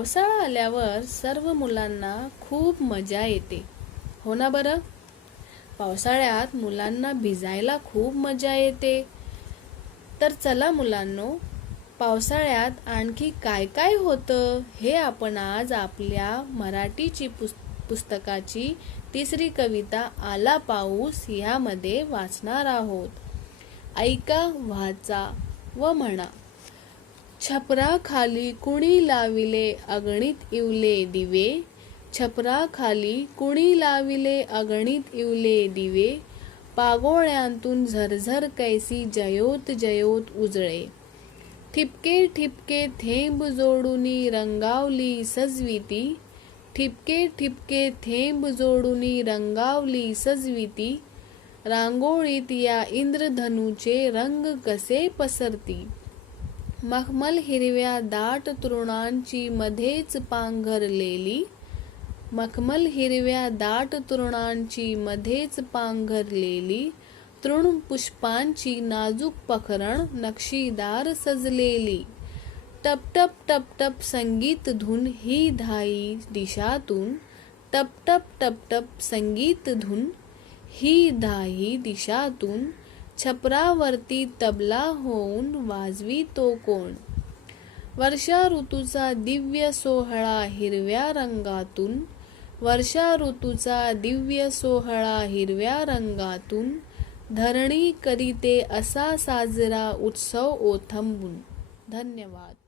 पावसाळा आल्यावर सर्व मुलांना खूप मजा येते, हो ना बरं? पावसाळ्यात मुलांना भिजायला खूप मजा येते. तर चला मुलांनो, पावसाळ्यात आणखी काय काय होतं हे आपण आज आपल्या मराठीची पुस्तकाची तिसरी कविता आला पाऊस यामध्ये वाचणार आहोत. ऐका, वाचा व म्हणा. छपराखाली कुणी लाविले अगणित इवले दिवे, छपराखाली कुणी लाविले अगणित इवले दिवे, पागोळ्यांतून झरझर कैसी जयोत जयोत उजळे, ठिपके ठिपके थेंब जोडुनी रंगावली सजविती, ठिपके ठिपके थेंब जोडुनी रंगावली सजविती, रांगोळीत या इंद्रधनुचे रंग कसे पसरती, मखमल हिरव्या दाट तृणांची मध्येच पांघरलेली, मखमल हिरव्या दाट तृणांची मध्येच पांघरलेली, तृण पुष्पांची नाजूक पखरण नक्षीदार सजलेली, टपटप टपटप संगीत धुन ही धाई दिशातून, टपटप टपटप संगीत धुन ही धाई दिशातून, छपरावरती तबला होऊन वाजवी तो कोण, वर्षा ऋतूचा दिव्य सोहळा हिरव्या रंगातून, वर्षा ऋतूचा दिव्य सोहळा हिरव्या रंगातून, धरणी करीते असा साजरा उत्सव ओथंबून. धन्यवाद.